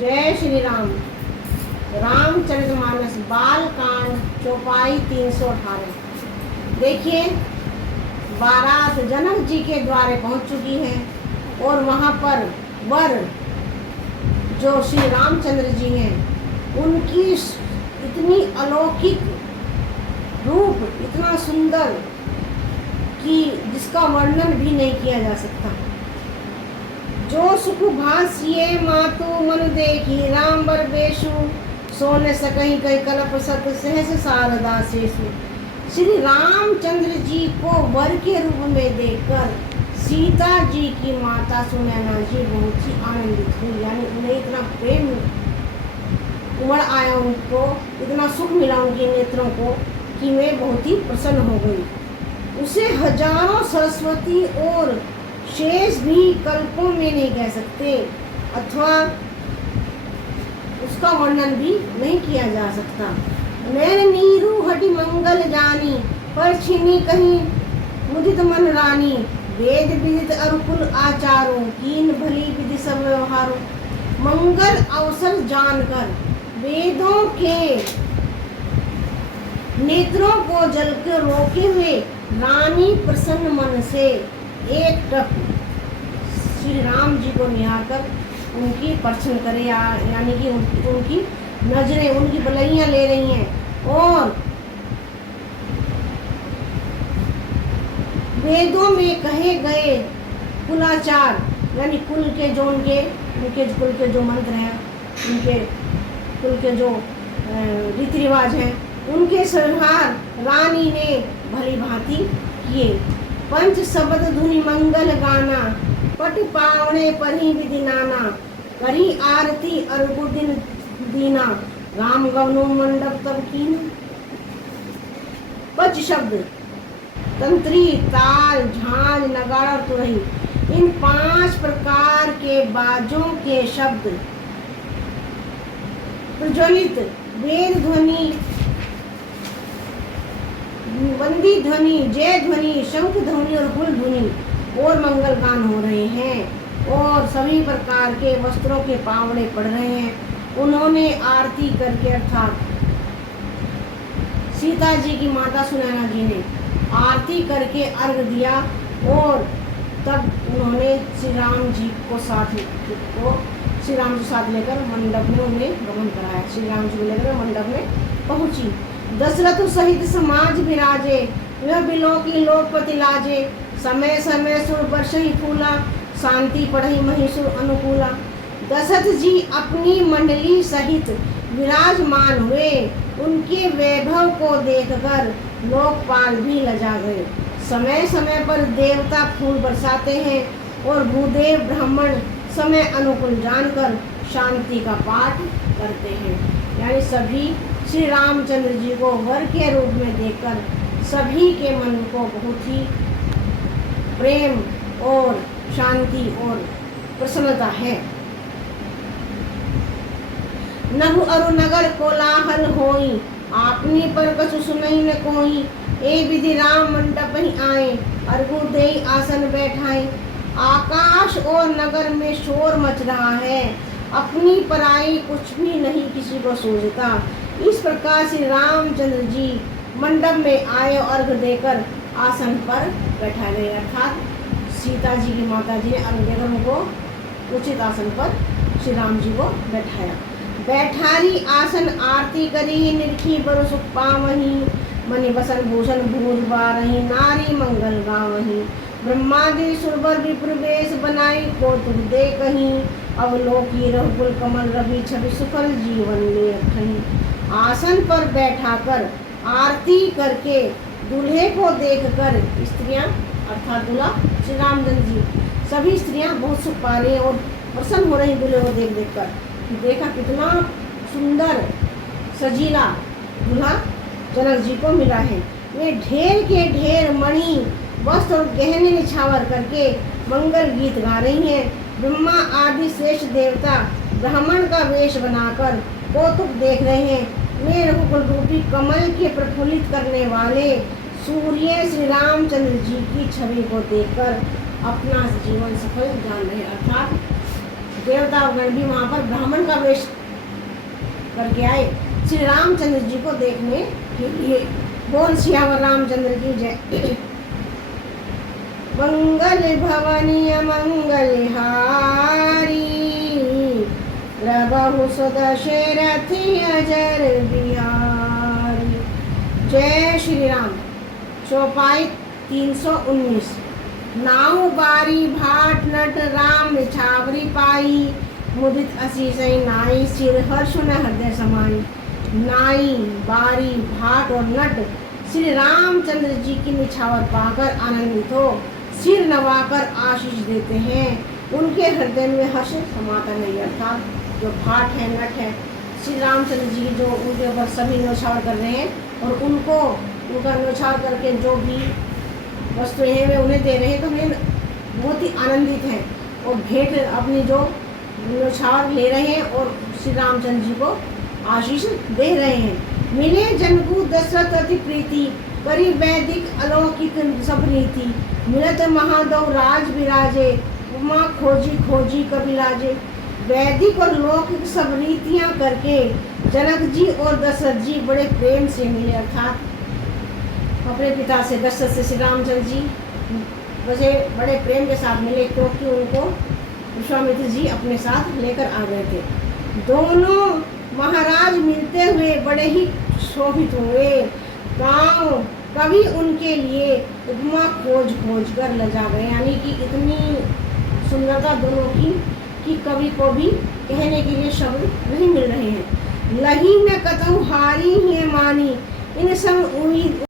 जय श्री राम। रामचरितमानस बाल कांड चौपाई 318। देखिए, बारात जनक जी के द्वारे पहुंच चुकी है और वहां पर वर जो श्री रामचंद्र जी हैं, उनकी इतनी अलौकिक रूप, इतना सुंदर कि जिसका वर्णन भी नहीं किया जा सकता। जो सुख भासिये मातु मन देखी राम बर बेशु, सोने सकहीं कई कल्प सत सहस शारदा सेसु। श्री रामचंद्र जी को वर के रूप में देखकर सीता जी की माता सुनैना जी बहुत ही आनंदित हुई। यानी उन्हें इतना प्रेम उमड़ आया, उनको इतना सुख मिला उनके नेत्रों को कि वे बहुत ही प्रसन्न हो गई। उसे हजारों सरस्वती और शेष भी कल्पों में नहीं कह सकते अथवा उसका वर्णन भी नहीं किया जा सकता। नैन नीरू हटि मंगल जानी, पर छिनी कहीं मुदित मन रानी। वेद विदित अरुकुल आचारों, कीन भली विधि सब व्यवहारों। मंगल अवसर जानकर वेदों के नेत्रों को जलकर रोके हुए रानी प्रसन्न मन से एक टक श्री राम जी को निहारकर उनकी परछन करे, यानी कि उनकी नजरें, उनकी बलैयां ले रही हैं। और वेदों में कहे गए कुलाचार, यानी कुल के जो उनके कुल के जो मंत्र हैं, उनके कुल के जो रीति रिवाज हैं, उनके व्यवहार रानी ने भली भांति किए। पंच शब्द धुनि मंगल गाना, पट पावने पर ही विधि नाना। करी आरती अरगु दिन दीना, राम गवनो मंडप तब कीना। पंच शब्द तंत्री, ताल, झांझ, नगाड़ा और तुरही, इन 5 प्रकार के बाजों के शब्द प्रज्वलित वेद ध्वनि, बंदी ध्वनि, जय ध्वनि, शंख ध्वनि और हुल ध्वनि और मंगल गान हो रहे हैं और सभी प्रकार के वस्त्रों के पावड़े पड़ रहे हैं। उन्होंने आरती करके, अर्थात सीता जी की माता सुनैना जी ने आरती करके अर्घ दिया और तब उन्होंने श्री राम जी को साथ लेकर मंडप में उन्हें गमन कराया। श्री राम जी को लेकर मंडप में पहुंची। दशरथ सहित समाज विराजे, वह बिलो की लोकपति लाजे। समय समय सुर बरसहि फूला, शांति पढ़ई महिषुर अनुकूला। दशरथ जी अपनी मंडली सहित विराजमान हुए। उनके वैभव को देखकर लोकपाल भी लजा गए। समय समय पर देवता फूल बरसाते हैं और भूदेव ब्राह्मण समय अनुकूल जानकर शांति का पाठ करते हैं। यानी सभी श्री रामचंद्र जी को वर के रूप में देखकर सभी के मन को बहुत ही प्रेम और शांति और प्रसन्नता है। नभु अरु नगर कोलाहल होई, आपनी पर कछु सुनई न कोई। ए विधि राम मंडप ही आए, अर्घु देई आसन बैठाए। आकाश और नगर में शोर मच रहा है, अपनी पराई कुछ भी नहीं किसी को सूझता। इस प्रकार श्री रामचंद्र जी मंडप में आए और अर्घ देकर आसन पर बैठा गए, अर्थात सीता जी की माता जी ने अर्घ देकर उनको उचित आसन पर श्री राम जी को बैठाया। बैठारी आसन आरती करी, निरखी बरु सुख पावही। मणि बसन भूषण भूज बारही, नारी मंगल गावही। ब्रह्मादि सुरवर विप्र वेश बनाई, कौतुक दे कहीं। अवलोकी रघुकुल कमल रवि छवि, सुफल जीवन ले रखही। आसन पर बैठाकर आरती करके दूल्हे को देखकर स्त्रियां, अर्थात दूल्हा श्री रामचंद्र जी, सभी स्त्रियां बहुत सुख पा रही और प्रसन्न हो रही दूल्हे को देख देख कर। देखा कितना सुंदर सजीला दूल्हा जनक जी को मिला है। वे ढेर के ढेर मणि वस्त्र और गहने निछावर करके मंगल गीत गा रही हैं। ब्रह्मा आदि श्रेष्ठ देवता ब्राह्मण का वेश बनाकर कौतुक देख रहे हैं। वे रघुकुल रूपी कमल के प्रफुल्लित करने वाले सूर्य श्री रामचंद्र जी की छवि को देखकर अपना जीवन सफल जान रहे, अर्थात देवतागण भी वहां पर ब्राह्मण का वेश करके आए श्री रामचंद्र जी को देखने के लिए। बोल सियावर रामचंद्र की जय। मंगल भवनीय मंगल हारी, प्रभु सुदशरथी अजर बिहारी। जय श्री राम। चौपाई 319। नाउ बारी भाट नट राम छावरी पाई, मुदित असीस नाई सिर हर्ष न हृदय समाई। नाई, बारी, भाट और नट श्री रामचंद्र जी की निछावर पाकर आनंदित हो सिर नवाकर आशीष देते हैं। उनके हृदय में हर्ष समाता नहीं। अर्थात जो भाट है, नट है, श्री रामचंद्र जी जो उनके ऊपर सभी न्यौछावर कर रहे हैं और उनको उनका न्यौछावर करके जो भी वस्तुएं हैं वे उन्हें दे रहे हैं, तो वे बहुत ही आनंदित हैं और भेंट अपनी जो न्यौछावर ले रहे हैं और श्री रामचंद्र जी को आशीष दे रहे हैं। मिले जनकु दशरथ अति प्रीति, करी वैदिक अलौकिक सब रीति। मिलत महादेव राज विराजे, उमा खोजी खोजी कपिलाजे। वैदिक और लौकिक सब रीतियां करके जनक जी और दशरथ जी बड़े प्रेम से मिले। अर्थात अपने पिता से दशरथ से श्री रामचंद्र जी वैसे बड़े प्रेम के साथ मिले, क्योंकि उनको विश्वामित्र जी अपने साथ लेकर आ गए थे। दोनों महाराज मिलते हुए बड़े ही शोभित हुए। गांव कभी उनके लिए उपमा खोज खोज कर लजा गए, यानी कि इतनी सुंदरता दोनों की कि कवि को भी कहने के लिए शब्द नहीं मिल रहे हैं। लही में कतहु हारी ही मानी, इन सब उम्मीद